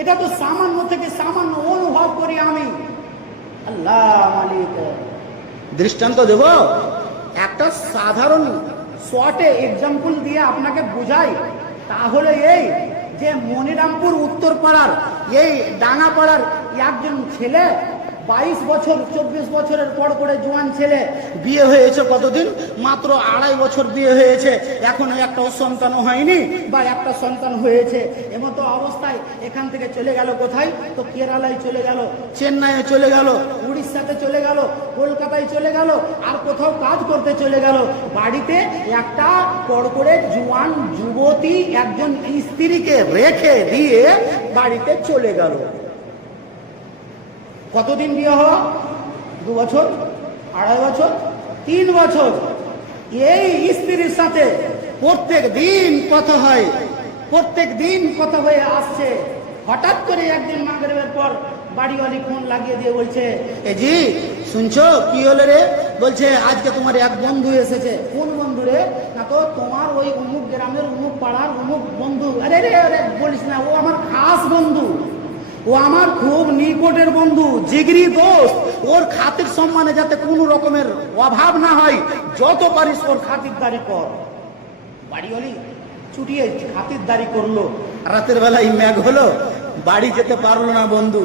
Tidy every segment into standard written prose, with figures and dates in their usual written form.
এটা তো সামান্য থেকে সামান্য অনুভব করি আমি। আল্লাহ মালিক, দৃষ্টান্ত দেব একটা সাধারণ শর্টে এক্সাম্পল দিয়ে আপনাকে বুঝাই। তাহলে এই যে মনিরামপুর উত্তরপাড়ার এই ডাঙ্গাপাড়ার একজন ছেলে 22 বছর 24 বছরের পর করে জোয়ান ছেলে, বিয়ে হয়েছে কতদিন, মাত্র 2.5 বছর বিয়ে হয়েছে, এখনো একটা সন্তানও হয়নি বা একটা সন্তান হয়েছে। এমতো অবস্থায় এখান থেকে চলে গেল কোথায়, তো কেরালায় চলে গেল, চেন্নাইয়ে চলে গেল, উড়িষ্যাতে চলে গেল, কলকাতায় চলে গেল, আর কোথাও কাজ করতে চলে গেল। বাড়িতে একটা কড়কড়ে জোয়ান যুবতী একজন স্ত্রীকে রেখে দিয়ে বাড়িতে চলে গেল। কতদিন বিয়ে হওয়া? 2 বছর, 2.5 বছর, 3 বছর। এই স্ত্রীর সাথে প্রত্যেক দিন কথা হয়, প্রত্যেক দিন কথা হয়ে আসছে। হঠাৎ করে একদিন মাগরিবের পর বাড়িওয়ালি ফোন লাগিয়ে দিয়ে বলছে, এ জি শুনছো কি হলো রে? বলছে আজকে তোমার এক বন্ধু এসেছে। কোন বন্ধু রে? না তো তোমার ওই অমুক গ্রামের অমুক পাড়ার অমুক বন্ধু। আরে রে আরে বলিস না, ও আমার খাস বন্ধু, ও আমার খুব নিকটের বন্ধু, জিগরি দোস্ত। ওর খাতির সম্মানে যাতে কোনো রকমের অভাব না হয়, যত পারিস ওর খাতিরদারি কর। বাড়িওয়ালি ছুটিয়ে খাতিরদারি করলো। রাতের বেলায় মেঘ হলো, বাড়ি যেতে পারলো না বন্ধু।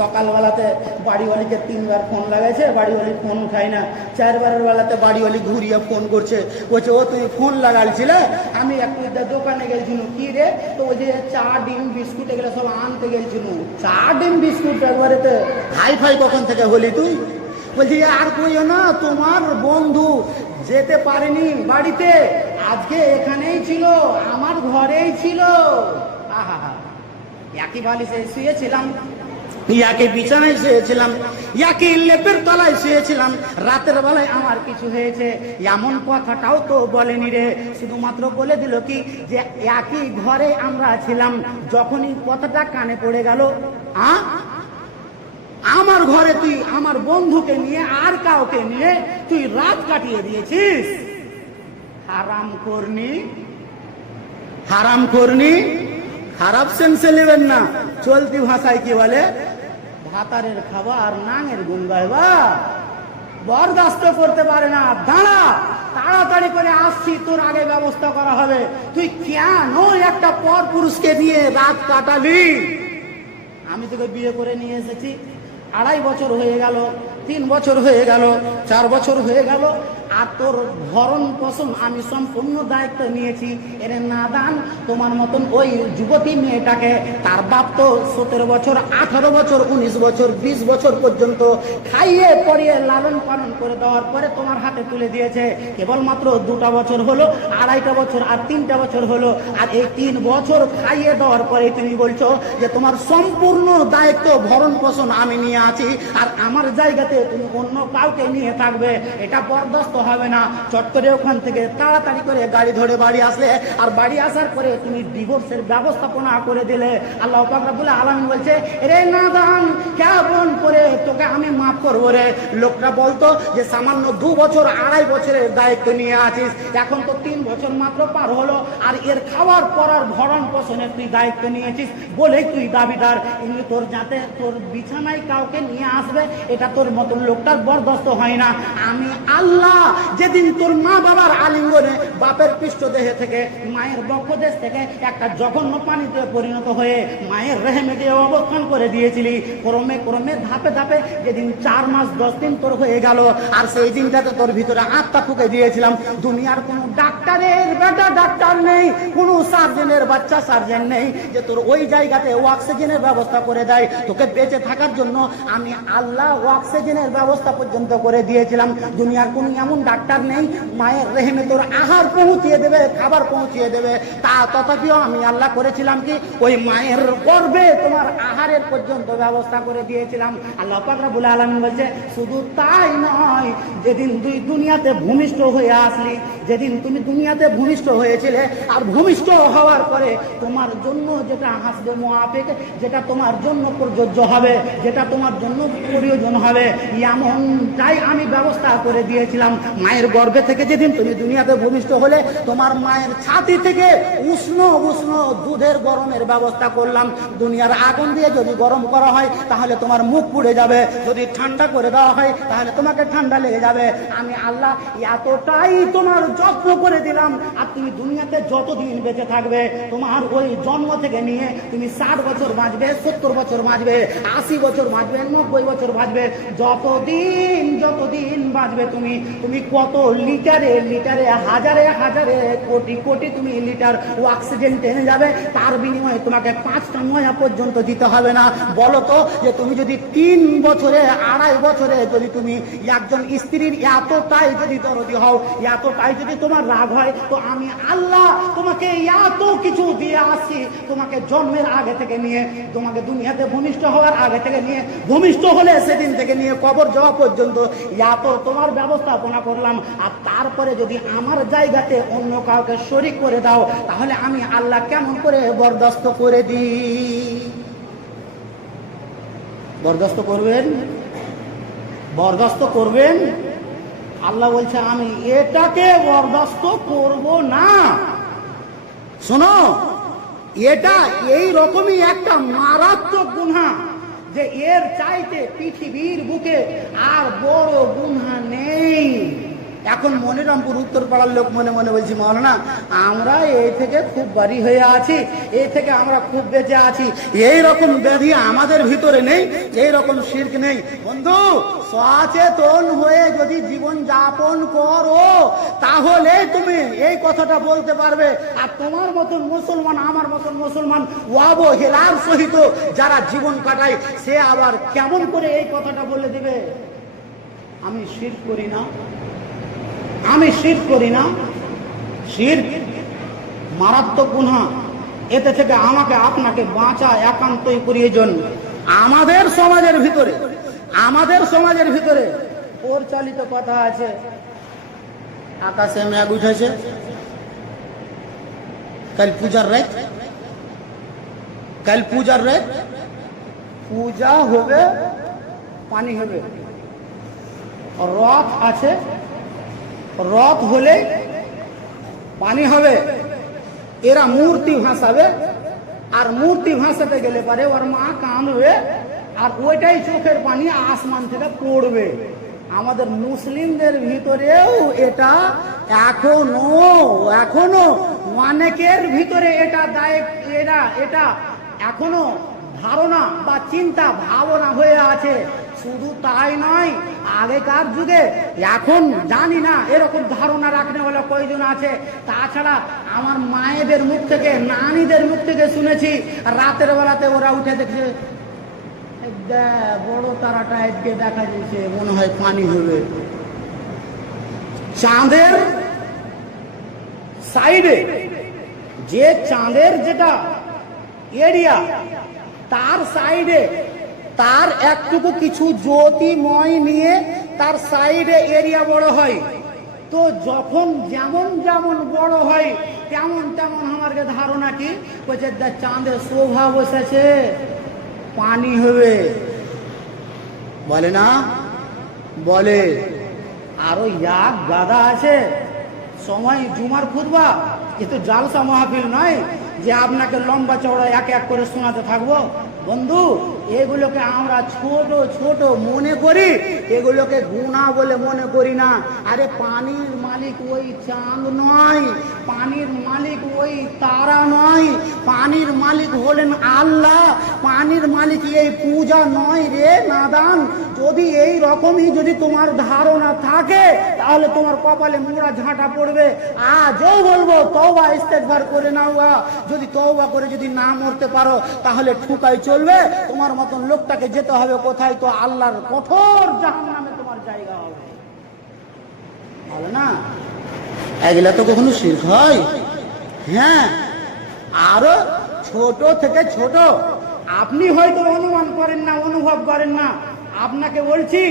সকালবেলাতে বাড়িওয়ালিকে 3 বার ফোন লাগাইছে, বাড়িওয়ালি ফোন উঠায় না। 4 বারের বেলাতে বাড়িওয়ালি ঘুরিয়ে ফোন করছে, বলছে ও তুমি ফোন লাগাইছিলে, আমি একটু দোকানে গেছিল। কি রে? তো ওই যে চা ডিম বিস্কুট এগুলো সব আনতে গেছিল। চা ডিম বিস্কুট একবারে হাই ফাই কখন থেকে হলি তুই? বলছি আর কইও না, তোমার বন্ধু যেতে পারেনি বাড়িতে, আজকে এখানেই ছিল, আমার ঘরেই ছিল। আহা হা, একই বালিশে শুয়েছিলাম, ইয়াকে বিছানায় শুয়েছিলাম, ইয়াকে লেপের তলায় শুয়েছিলাম, রাতের বেলায় আমার কিছু হয়েছে এমন কথাটাও তো বলেনি রে। শুধুমাত্র বলে দিল কি যে একই ঘরে আমরা ছিলাম। যখনই কথাটা কানে পড়ে গেল, আমার ঘরে তুই আমার বন্ধুকে নিয়ে আর কাউকে নিয়ে তুই রাত কাটিয়ে দিয়েছিস। হারাম করনি, হারাম করনি, খারাপ সেন্সে নেবেন না। চলতি ভাষায় কি বলে, ভাতারের খাবার নাঙের গুণ গাইবা, বরদাস্ত করতে পারে না। দাঁড়া, তাড়াতাড়ি করে আসছি, তোর আগে ব্যবস্থা করা হবে। তুই কেন একটা পর পুরুষকে দিয়ে রাত কাটালি? আমি তোকে বিয়ে করে নিয়ে এসেছি, 2.5 বছর হয়ে গেল, 3 বছর হয়ে গেল, 4 বছর হয়ে গেল, আর তোর ভরণ পোষণ আমি সম্পূর্ণ দায়িত্ব নিয়েছি। এর নাদান তোমার মতন ওই যুবতী মেয়েটাকে তার বাপ তো 17 বছর, 18 বছর, 19 বছর, 20 বছর পর্যন্ত খাইয়ে পরিয়ে লালন পালন করে দেওয়ার পরে তোমার হাতে তুলে দিয়েছে। কেবলমাত্র 2টা বছর হলো, 2.5টা বছর আর 3টা বছর হলো। আর এই 3 বছর খাইয়ে দেওয়ার পরে তুমি বলছো যে তোমার সম্পূর্ণ দায়িত্ব ভরণ পোষণ আমি নিয়ে আছি, আর আমার জায়গাতে তুমি অন্য কাউকে নিয়ে থাকবে। এটা বরদাস্ত হবে না। চট করে ওখান থেকে তাড়াতাড়ি করে গাড়ি ধরে বাড়ি আসলে, আর বাড়ি আসার পরে তুমি ডিভোর্সের ব্যবস্থাপনা করে দিলে। আল্লাহ পাক রব্বুল আলামিন বলছে, রে নাদান, কেমন করে তোকে আমি মাফ করবো রে? লোকটা বলতো যে সামান্য 2 বছর 2.5 বছরের দায়িত্ব নিয়ে আছিস, এখন তো 3 বছর মাত্র পার হলো, আর এর খাওয়ার পরার ভরণ পোষণের তুই দায়িত্ব নিয়েছিস বলেই তুই দাবিদার। কিন্তু তোর যাতে তোর বিছানায় কাউকে নিয়ে আসবে, এটা তোর মতন লোকটার বরদাস্ত হয় না। আমি আল্লাহ যেদিন তোর মা বাবার আলিঙ্গনে বাপের পৃষ্ঠদেহে থেকে মায়ের বক্ষদেশ থেকে একটা জঘন্য পানিতে পরিণত হয়ে মায়ের রেহেমে দিয়ে অবস্থান করে দিয়েছিলি, ক্রমে ক্রমে ধাপে ধাপে যেদিন 4 মাস 10 দিন তোর হয়ে গেল, আর সেই দিনটাতে তোর ভিতরে আত্মা ফুঁকে দিয়েছিলাম। দুনিয়ার কোনো ডাক্তারের বেটা ডাক্তার নেই, কোনো সার্জেনের বাচ্চা সার্জেন নেই যে তোর ওই জায়গাতে অক্সিজেনের ব্যবস্থা করে দেয়। তোকে বেঁচে থাকার জন্য আমি আল্লাহ অক্সিজেনের ব্যবস্থা পর্যন্ত করে দিয়েছিলাম। দুনিয়ার কোনো এমন ডাক্তার নেই মায়ের রেহেমে তোর আহার পৌঁছিয়ে দেবে, খাবার পৌঁছিয়ে দেবে। তথাপিও আমি আল্লাহ করেছিলাম কি, ওই মায়ের গর্ভে তোমার আহারের পর্যন্ত ব্যবস্থা করে দিয়েছিলাম। আল্লাহ পাক রব্বুল আলামিন বলছে, শুধু তাই নয়, যেদিন তুই দুনিয়াতে ভূমিষ্ঠ হয়ে আসলি, যেদিন তুমি দুনিয়াতে ভূমিষ্ঠ হয়েছিলে, আর ভূমিষ্ঠ হওয়ার পরে তোমার জন্য যেটা হাসবে মুআফিক, যেটা তোমার জন্য প্রযোজ্য হবে, যেটা তোমার জন্য প্রয়োজন হবে, এমনটাই আমি ব্যবস্থা করে দিয়েছিলাম। মায়ের গর্ভে থেকে যেদিন তুমি দুনিয়াতে ভূমিষ্ঠ হলে তোমার মায়ের ছাতি থেকে উষ্ণ উষ্ণ দুধের গরমের ব্যবস্থা করলাম। দুনিয়ার আগুন দিয়ে যদি গরম করা হয় তাহলে তোমার মুখ পুড়ে যাবে, যদি ঠান্ডা করে দেওয়া হয় তাহলে তোমাকে ঠান্ডা লেগে যাবে। আমি আল্লাহ এতটাই তোমার যত্ন করে দিলাম, আর তুমি দুনিয়াতে যতদিন বেঁচে থাকবে তোমার ওই জন্ম থেকে নিয়ে তুমি 60 বছর বাঁচবে, 70 বছর বাঁচবে, 80 বছর বাঁচবে, 90 বছর বাঁচবে, যতদিন বাঁচবে তুমি কত লিটারে লিটারে হাজারে হাজারে কোটি কোটি তুমি লিটার অক্সিজেন টেনে যাবে, তার বিনিময়ে তোমাকে 5টা নয়া পর্যন্ত দিতে হবে না। বলো তো যে তুমি যদি 3 বছরে 2.5 বছরে যদি তুমি একজন স্ত্রীর এতটাই যদি দরদি হও, এতটাই যদি তোমার রাগ হয়, তো আমি আল্লাহ তোমাকে এত কিছু দিয়ে আসি, তোমাকে জন্মের আগে থেকে নিয়ে তোমাকে দুনিয়াতে ভূমিষ্ঠ হওয়ার আগে থেকে নিয়ে ভূমিষ্ঠ হলে সেদিন থেকে নিয়ে কবর যাওয়া পর্যন্ত এত তোমার ব্যবস্থাপনা করলাম। আর তারপরে যদি আমার জায়গাতে অন্য কাউকে শরীক করে দাও তাহলে আমি আল্লাহ কেমন করে বরদাস্ত করে দিই? বরদাস্ত করবেন? বরদাস্ত করবেন? আল্লাহ বলছে আমি এটাকে বরদাস্ত করব না। শোনো, এটা এই রকমই একটা মারাত্মক গুনাহ যে এর চাইতে পৃথিবীর বুকে আর বড় গুনাহ নেই। এখন মনিরামপুর উত্তরপাড়ার লোক মনে মনে বলছি, মাওলানা আমরা এই থেকে খুব বাড়ি হয়ে আছি, এই থেকে আমরা খুব বেঁচে আছি, এই রকম ব্যাধি আমাদের ভিতরে নেই, এই রকম শিরক নেই। বন্ধু, সচেতন হয়ে যদি জীবন যাপন করো তাহলে তুমি এই কথাটা বলতে পারবে। আর তোমার মতন মুসলমান, আমার মতন মুসলমান অবহেলার সহিত যারা জীবন কাটায়, সে আবার কেমন করে এই কথাটা বলে দিবে আমি শিরক করি না, আমি শিরক করি না। শিরক মারাত্মক গুনাহ, এতে থেকে আমাকে আপনাকে বাঁচা একান্তই প্রয়োজন। আমাদের সমাজের ভিতরে পরিচালিত কথা আছে, আকাশে মেঘ উঠেছে, কাল পূজার রাত, পূজা হবে, পানি হবে, রথ আছে, রথ হলে পানি হবে। এরা মূর্তি ভাসাবে, আর মূর্তি ভাসাতে গেলে পারে ওর মা কাঁদবে, আর ওইটাই চোখের পানি আসমান থেকে পড়বে। আমাদের মুসলিমদের ভিতরেও এটা এখনো অনেকের ভিতরে এটা এটা এখনো ধারণা বা চিন্তা ভাবনা হয়ে আছে। শুধু তাই নয়, আগেকার যুগে, এখন জানি না এরকম ধারণা রাখনে হলে কয়জন আছে। তাছাড়া আমার মায়েদের মুখ থেকে, নানীদের মুখ থেকে শুনেছি, রাতের বেলাতে ওরা উঠে দেখছে বড় তারাটা আজকে দেখা যাচ্ছে, মনে হয় পানি হবে। চাঁদের সাইডে, যে চাঁদের যেটা এরিয়া, তার সাইডে তার একটুকু কিছু জ্যোতির্ময় নিয়ে তার সাইডে এরিয়া বড় হয়। তো যখন যেমন যেমন বড় হয় তেমন তেমন আমার ধারণা কি বলছে, চাঁদের শোভা বসেছে, পানি হবে, বলে না? বলে। আরো এক গাদা আছে, সময় জুমার খুতবা, এ তো জালসা মাহফিল নয় যে আপনাকে লম্বা চওড়া এক এক করে শোনাতে থাকবো। বন্ধু, এগুলোকে আমরা ছোট ছোট মনে করি, এগুলোকে গুনাহ বলে মনে করি না। আরে পানির মালিক ওই চাঁদ নয়, পানির মালিক ওই তারা নয়, পানির মালিক হলেন আল্লাহ। পানির মালিক এই পূজা নয় রে নাদান। যদি এই রকমই যদি তোমার ধারণা থাকে তাহলে তোমার কপালে মোড়া ঝাঁটা পড়বে। আজও বলবো তওবা ইস্তেগফার করে নাও। যদি তওবা করে যদি না মরতে পারো তাহলে ঠুকাই চলবে। তোমার মতন লোকটাকে যেতে হবে কোথায়? তো আল্লাহর কঠোর জাহান্নামে তোমার জায়গা হবে, ভালো না? এগুলা তো কখনো শিরক হয়? হ্যাঁ, আরো ছোট থেকে ছোট। আপনি হয়তো অনুমান করেন না, অনুভব করেন না। আপনাকে বলছি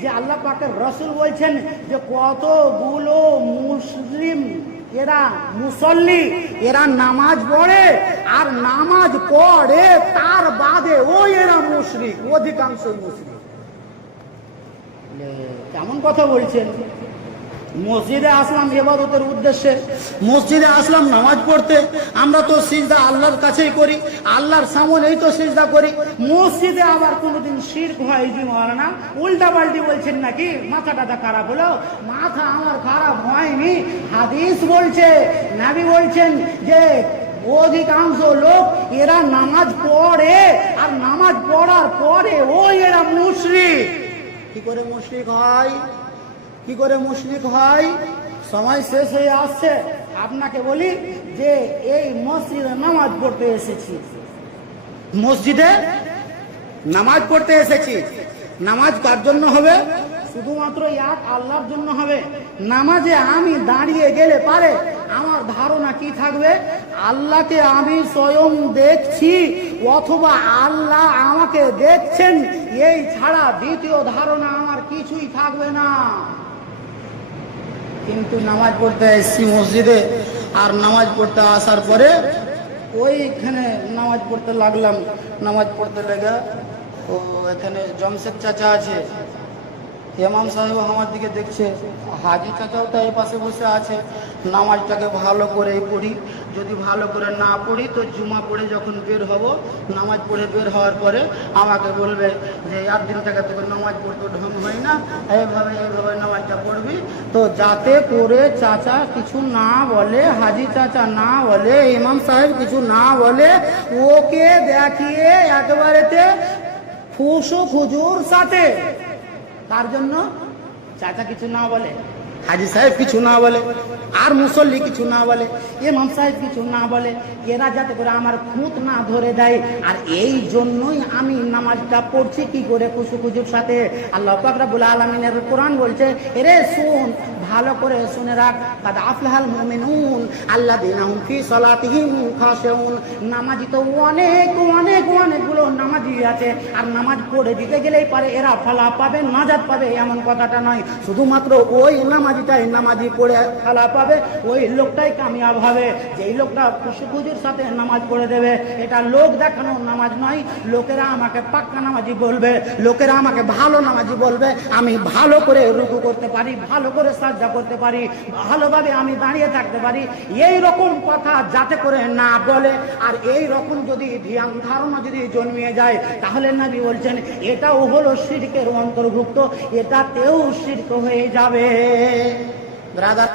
যে আল্লাহ পাকের রাসূল বলছেন যে কতগুলো মুসলিম, এরা মুসল্লি, এরা নামাজ পড়ে, আর নামাজ পড়ে তার বাদে ওই এরা মুশরিক, অধিকাংশ মুশরিক। কেমন কথা বলছেন? মসজিদে আসলাম ইবাদতের উদ্দেশ্যে, মসজিদে আসলাম নামাজ পড়তে। আমরা তো সিজদা আল্লাহর কাছেই করি, আল্লাহর সামনেই তো সিজদা করি। মসজিদে আবার কোনোদিন শিরক হয় জি মাওলানা? উল্টা পাল্টি বলছেন নাকি? মাথাটা খারাপ হলো? মাথা আমার খারাপ হয়নি। হাদিস বলছে, নবী বলছেন যে অধিকাংশ লোক এরা নামাজ পড়ে, আর নামাজ পড়ার পরে ওই এরা মুশরিক। কি করে মুশরিক হয়? কি করে মুশরিক হয়? সময় শেষ হয়ে আসছে, আপনাকে বলি যে এই মসজিদে নামাজ পড়তে এসেছি, মসজিদে নামাজ পড়তে এসেছি। নামাজ কার জন্য হবে? শুধুমাত্র এক আল্লাহর জন্য হবে। নামাজে আমি দাঁড়িয়ে গেলে পারে আমার ধারণা কি থাকবে? আল্লাহকে আমি স্বয়ং দেখছি অথবা আল্লাহ আমাকে দেখছেন, এই ছাড়া দ্বিতীয় ধারণা আমার কিছুই থাকবে না। কিন্তু নামাজ পড়তে এসেছি মসজিদে, আর নামাজ পড়তে আসার পরে ওইখানে নামাজ পড়তে লাগলাম। নামাজ পড়তে লেগে ও এখানে জমশেদ চাচা আছে, ইমাম সাহেব আমার দিকে দেখছে, হাজি চাচাও তো এই পাশে বসে আছে। নামাজটাকে ভালো করে পড়ি, যদি ভালো করে না পড়ি তো জুমা পড়ে যখন বের হব, নামাজ পড়ে বের হওয়ার পরে আমাকে বলবে যে একদিন থেকে তোকে নামাজ পড়তে ঢং হয় না, এইভাবে নামাজটা পড়বি। তো যাতে করে চাচা কিছু না বলে, হাজি চাচা না বলে, ইমাম সাহেব কিছু না বলে, ওকে দেখিয়ে একেবারেতে ফুসু খুজুর সাথে, তার জন্য চাচা কিছু না বলে, হাজি সাহেব কিছু না বলে, আর মুসল্লি কিছু না বলে, ইমাম সাহেব কিছু না বলে, এরা যাতে করে আমার খুঁত না ধরে দেয়। আর এই জন্যই আমি নামাজটা পড়ছি কি করে? খুশুখুজুর সাথে। আল্লাহ পাক রব্বুল আলামিনের কোরআন বলছে, এরে শুন, ভালো করে শুনে রাখ, কাদ আফলাহাল মুমিনুন আল্লাযীনা হুম ফি সালাতিহিম খাশিউন। নামাজি তো অনেকগুলো নামাজি আছে, আর নামাজ পড়ে দিতে গেলেই পারে এরা ফলা পাবে, নাজাত পাবে, এমন কথাটা নয়। শুধুমাত্র ওই নামাজি পড়ে ফলা পাবে, ওই লোকটাই কামিয়াব হবে, যেই লোকটা খুশুখুজুর সাথে নামাজ পড়ে দেবে। এটা লোক দেখানোর নামাজ নয়। লোকেরা আমাকে পাক্কা নামাজি বলবে, লোকেরা আমাকে ভালো নামাজি বলবে, আমি ভালো করে রুকু করতে পারি, ভালো করে সাজদা করতে পারি, ভালোভাবে আমি দাঁড়িয়ে থাকতে পারি, এই রকম কথা যাতে করে না বলে। আর এই রকম যদি ধ্যান ধারণা যদি জন্মিয়ে যায়, তাহলে নবী বলছেন এটাও হলো শিরকের অন্তর্ভুক্ত, এটাতেও শিরক হয়ে যাবে। ব্রাদার